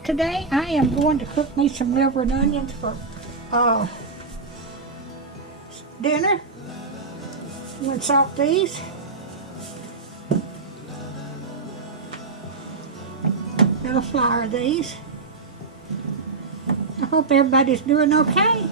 Alright, today I am going to cook me some liver and onions for dinner. I'm going to salt these. Little flour these. I hope everybody's doing okay.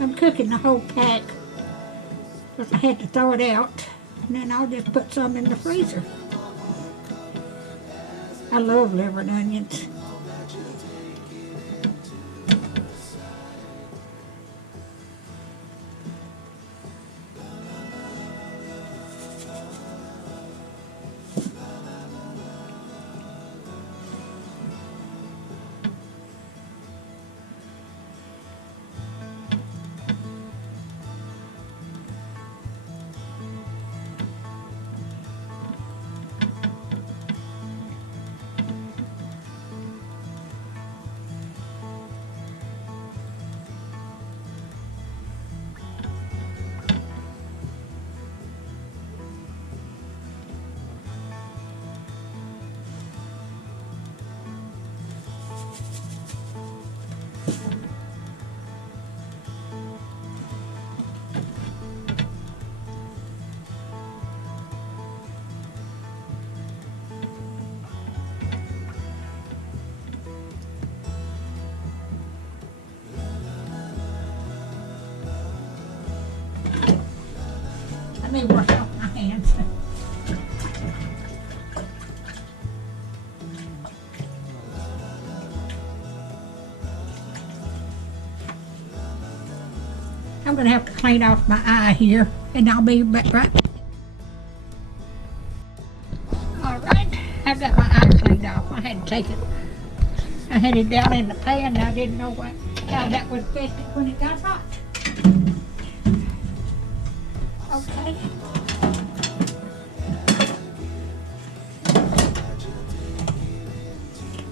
I'm cooking the whole pack because I had to throw it out, and then I'll just put some in the freezer. I love liver and onions. Let me wash off my hands. I'm going to have to clean off my eye here, and I'll be back right. Alright, I've got my eye cleaned off. I had to take it. I had it down in the pan, and I didn't know how that would affect it when it got hot. Okay.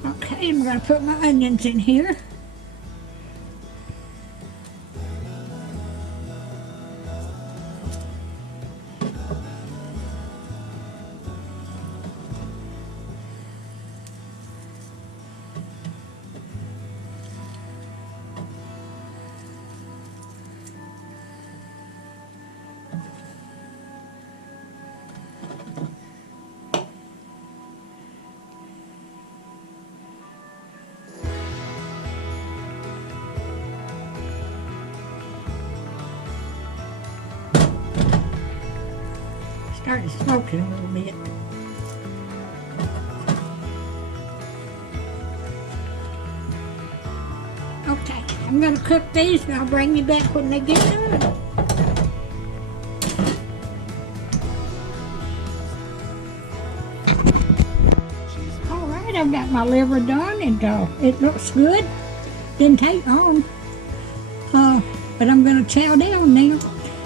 Okay, I'm going to put my onions in here. Started smoking a little bit. Okay, I'm going to cook these and I'll bring you back when they get done. Alright, I've got my liver done and it looks good. Didn't take long. But I'm going to chow down now.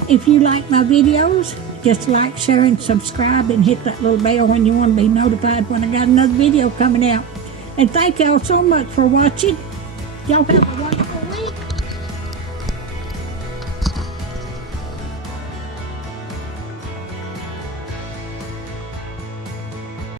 If you like my videos, just like, share, and subscribe, and hit that little bell when you want to be notified when I got another video coming out. And thank y'all so much for watching. Y'all have a wonderful